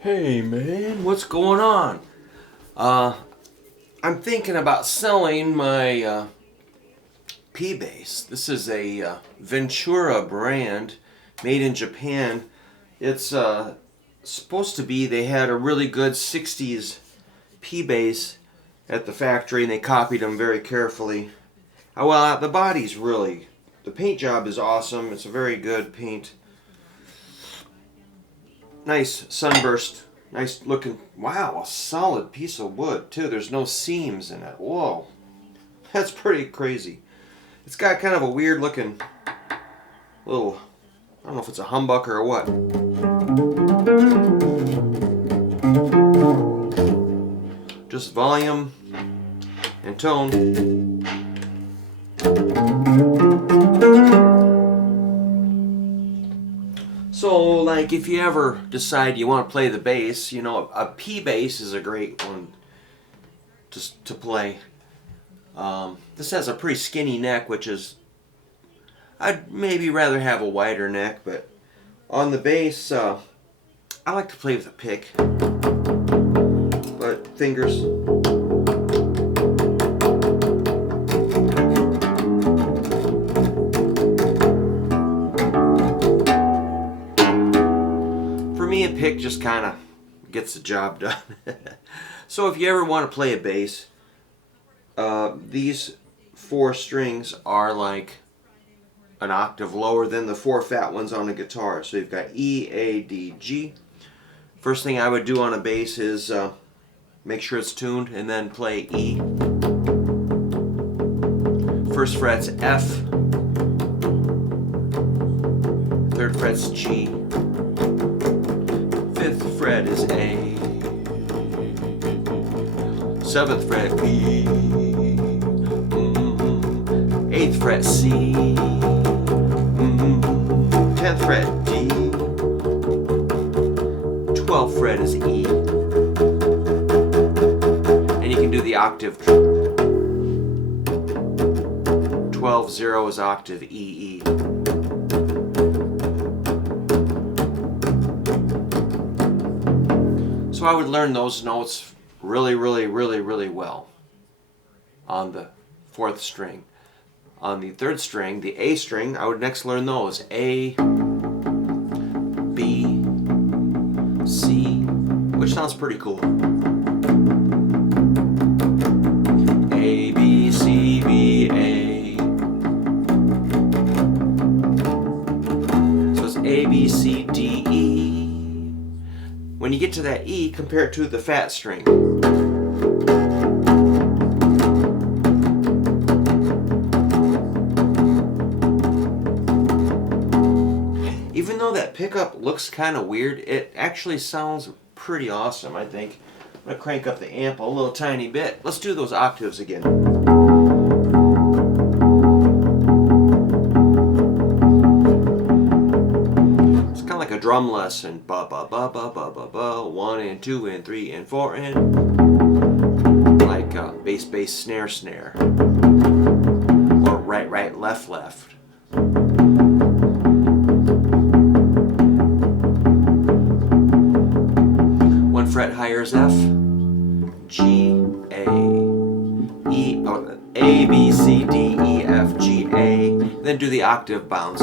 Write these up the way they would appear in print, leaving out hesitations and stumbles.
Hey man, what's going on? I'm thinking about selling my P bass. This is a Ventura brand made in Japan. It's supposed to be, they had a really good 60s P bass at the factory and they copied them very carefully. Well, the body's really, the paint job is awesome. It's a very good paint. Nice sunburst, nice looking, wow, a solid piece of wood too. There's no seams in it. Whoa, that's pretty crazy. It's got kind of a weird looking little, I don't know if it's a humbucker or what. Just volume and tone. So, like, if you ever decide you want to play the bass, you know, a P bass is a great one to play. This has a pretty skinny neck, which is, I'd maybe rather have a wider neck, but on the bass, I like to play with a pick, but fingers. A pick just kind of gets the job done. So if you ever want to play a bass, these four strings are like an octave lower than the four fat ones on a guitar. So you've got E, A, D, G. First thing I would do on a bass is make sure it's tuned and then play E. First fret's F. Third fret's G. Fifth fret is A. Seventh fret B. Eighth fret C. 10th fret D. 12th fret is E. And you can do the octave. 12-0 is octave E. So I would learn those notes really well on the fourth string. On the third string, the A string, I would next learn those. A, B, C, which sounds pretty cool. A, B, C, B, A. So it's A, B, C, D, E. When you get to that E, compare it to the fat string. Even though that pickup looks kind of weird, it actually sounds pretty awesome, I think. I'm going to crank up the amp a little tiny bit. Let's do those octaves again. Drum lesson, ba ba ba ba ba ba ba, 1 and 2 and 3 and 4 and like bass bass snare snare, or right right left left. One fret higher is F, G, A, E, A, B, C, D, E, F, G, A. Then do the octave bounce.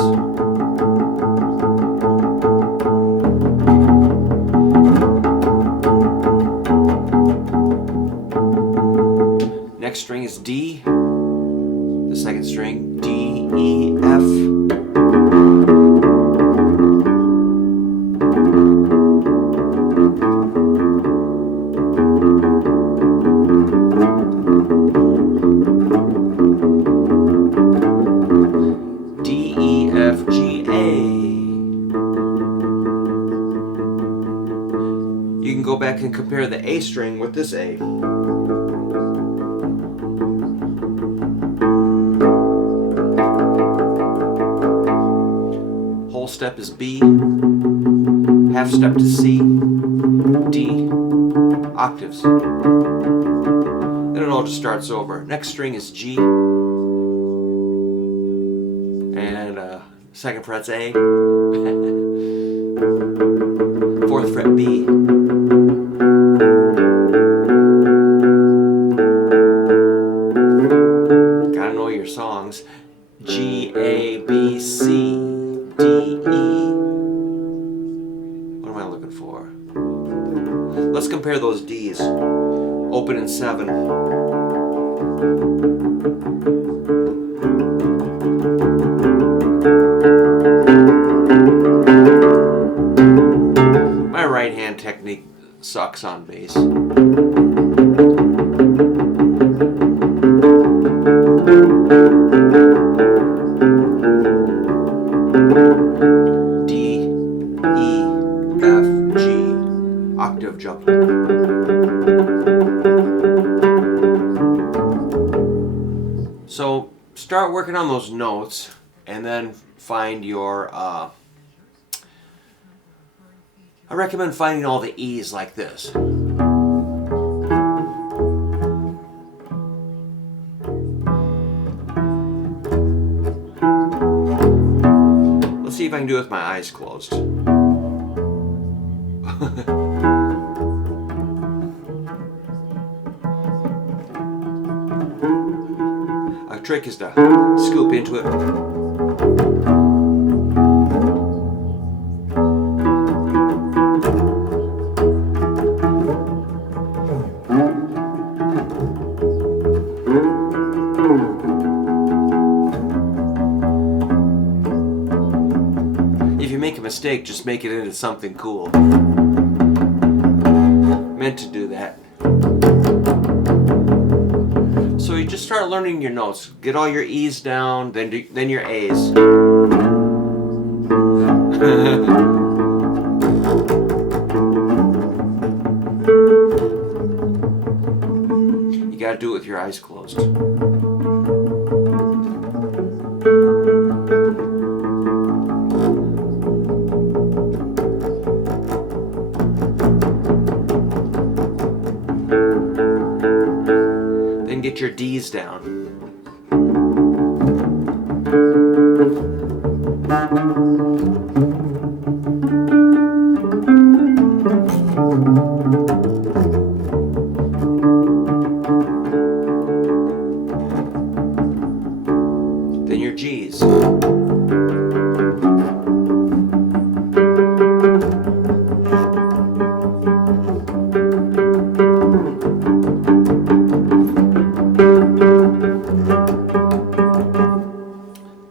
Next string is D, the second string, D, E, F. D, E, F, G, A. You can go back and compare the A string with this A. Whole step is B, half step to C, D, octaves. Then it all just starts over. Next string is G, and second fret's A, fourth fret B, am I looking for? Let's compare those Ds. Open in 7. My right hand technique sucks on bass. D, E, F, G, octave jump. So start working on those notes and then find your, I recommend finding all the E's like this. Let's see if I can do it with my eyes closed. A trick is to scoop into it. If you make a mistake, just make it into something cool. Meant to do that. So you just start learning your notes. Get all your E's down, then your A's. You gotta do it with your eyes closed. Then get your D's down. Then your G's.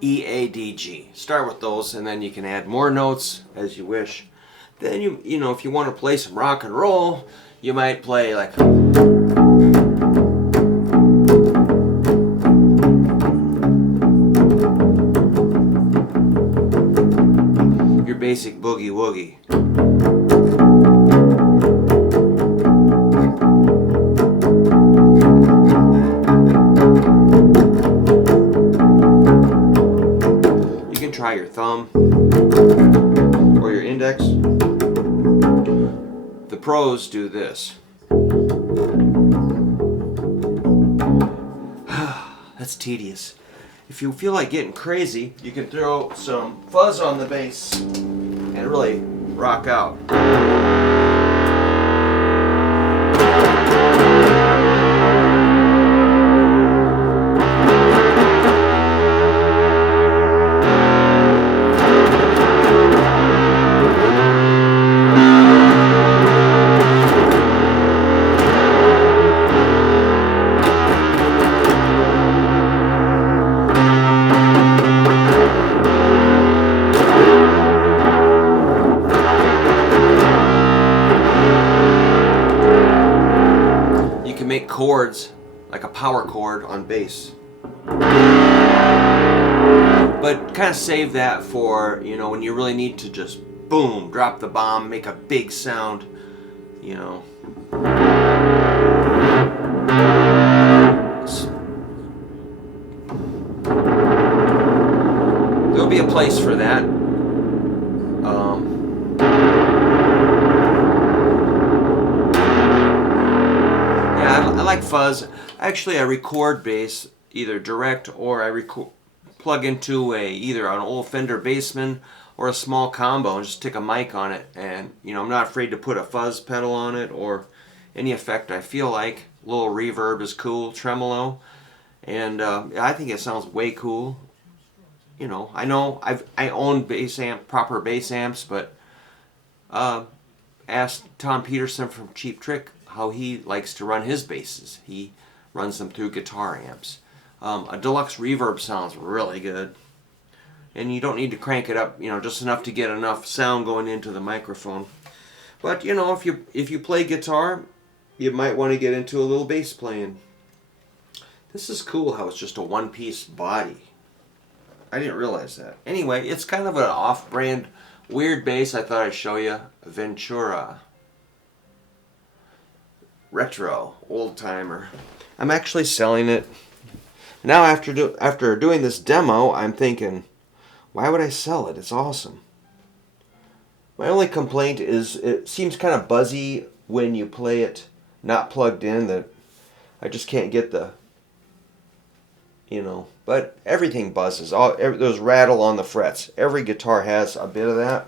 E, A, D, G. Start with those, and then you can add more notes as you wish. Then you know, if you want to play some rock and roll, you might play like your basic boogie woogie. Try your thumb or your index. The pros do this. That's tedious. If you feel like getting crazy, you can throw some fuzz on the bass and really rock out. Make chords like a power chord on bass, but kind of save that for, you know, when you really need to just boom, drop the bomb, make a big sound, you know. There'll be a place for that. I like fuzz. Actually, I record bass either direct or I plug into either an old Fender Bassman or a small combo and just stick a mic on it. And you know, I'm not afraid to put a fuzz pedal on it or any effect I feel like. A little reverb is cool, tremolo, and I think it sounds way cool. You know I own bass amp, proper bass amps, but asked Tom Peterson from Cheap Trick how he likes to run his basses. He runs them through guitar amps. A deluxe reverb sounds really good. And you don't need to crank it up, just enough to get enough sound going into the microphone. But if you play guitar, you might want to get into a little bass playing. This is cool how it's just a one-piece body. I didn't realize that. Anyway, it's kind of an off-brand weird bass. I thought I'd show you. Ventura. Retro. Old-timer. I'm actually selling it. Now after doing this demo, I'm thinking, why would I sell it? It's awesome. My only complaint is it seems kind of buzzy when you play it not plugged in. That I just can't get the, but everything buzzes. There's rattle on the frets. Every guitar has a bit of that.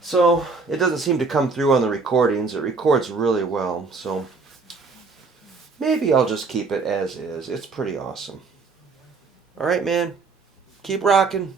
So it doesn't seem to come through on the recordings. It records really well. So maybe I'll just keep it as is. It's pretty awesome. All right, man. Keep rocking.